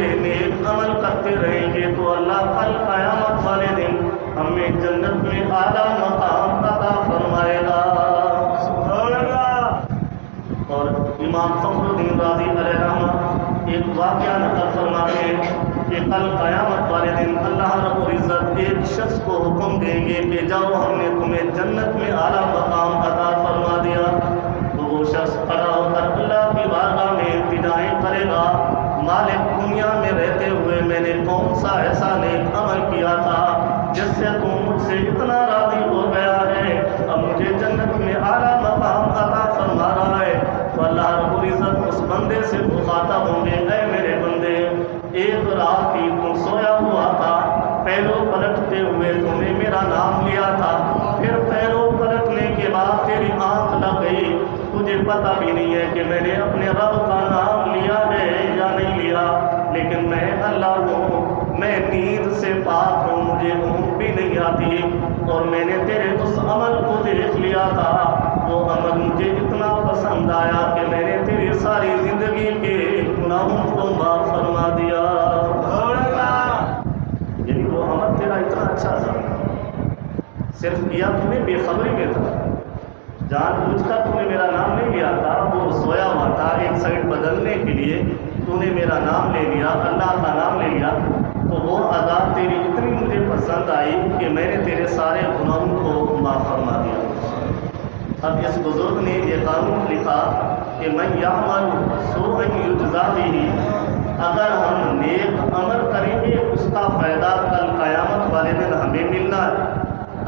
ہوئے نیک عمل کرتے رہیں گے تو اللہ کل قیامت والے دن ہمیں جنت میں اعلیٰ مقام عطا فرمائے گا۔ سبحان اللہ۔ اور امام فخر الدین رازی علیہ رحمہ ایک واقعہ نقل فرماتے ہیں کہ کل قیامت والے دن اللہ رب العزت ایک شخص کو حکم دیں گے کہ جاؤ ہم نے تمہیں جنت میں اعلیٰ مقام عطا فرما دیا۔ تو وہ شخص کھڑا ہو کر اللہ کی بارگاہ میں التجائیں کرے گا، مالک دنیا میں رہتے ہوئے میں نے کون سا ایسا نیک عمل کیا تھا جس سے تم مجھ سے اتنا راضی ہو گیا ہے، اب مجھے جنت میں اعلیٰ مقام عطا فرما رہا ہے۔ تو اللہ رب العزت اس بندے سے مخاطب ہوں گے، اے میرے بندے، ایک رات کی تم سویا ہوا تھا، پہلو پلٹتے ہوئے تم نے میرا نام لیا تھا، پھر پہلو پلٹنے کے بعد تیری آنکھ لگ گئی، تجھے پتہ بھی نہیں ہے کہ میں نے اپنے رب کا نام لیا ہے یا نہیں لیا، لیکن میں اللہ ہوں، میں نیند سے پاک ہوں، مجھے اونگ بھی نہیں آتی، اور میں نے تیرے اس عمل کو دیکھ لیا تھا، وہ عمل مجھے اتنا پسند آیا کہ میں نے تیری ساری زندگی کے گناہوں کو معاف فرما دیا۔ یعنی وہ عمل تیرا اتنا اچھا تھا، صرف کیا تم نے بے خبری میں تھا، جان بوجھ کر تم نے میرا نام نہیں لیا تھا، وہ سویا ہوا تھا، ایک سائڈ بدلنے کے لیے تو نے میرا نام لے لیا، اللہ کا نام لے لیا، تو وہ عذاب تیری اتنی مجھے پسند آئی کہ میں نے تیرے سارے گناہوں کو معاف فرما دیا۔ اب اس بزرگ نے یہ قانون لکھا کہ من یعمل سوءا یجزا بہ، اگر ہم نیک عمل کریں گے اس کا فائدہ کل قیامت والے دن ہمیں ملنا ہے،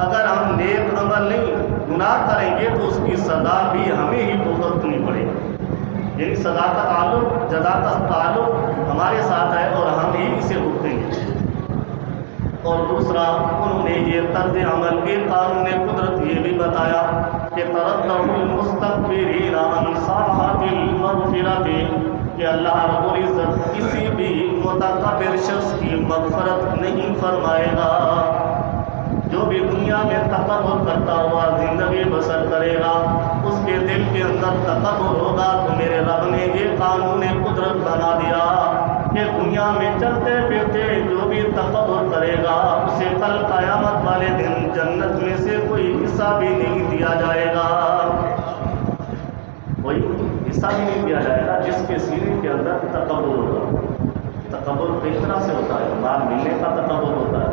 اگر ہم نیک عمل نہیں گناہ کریں گے تو اس کی سزا بھی ہمیں ہی بھگتنی پڑے گی، یعنی سزا کا تعلق، جزا کا تعلق ہمارے ساتھ ہے اور ہم ہی اسے بھگتیں گے۔ اور دوسرا انہوں نے یہ طرز عمل کے قانون قدرت یہ بھی بتایا کہ ترتب المستكبرین عن ساعۃ المغفرۃ، کہ اللہ رب العزت کسی بھی متکبر شخص کی مغفرت نہیں فرمائے گا۔ جو بھی دنیا میں تکبر کرتا ہوا زندگی بسر کرے گا، اس کے دل کے اندر تکبر ہوگا، تو میرے رب نے یہ قانون قدرت بنا دیا کہ دنیا میں چلتے پھرتے جو بھی تکبر کرے گا اسے کل قیامت والے دن جنت میں سے کوئی حصہ بھی نہیں دیا جائے گا، کوئی حصہ بھی نہیں دیا جائے گا جس کے سینے کے اندر تکبر ہوگا۔ تکبر کئی طرح سے ہوتا ہے، مال ملنے کا تکبر ہوتا ہے،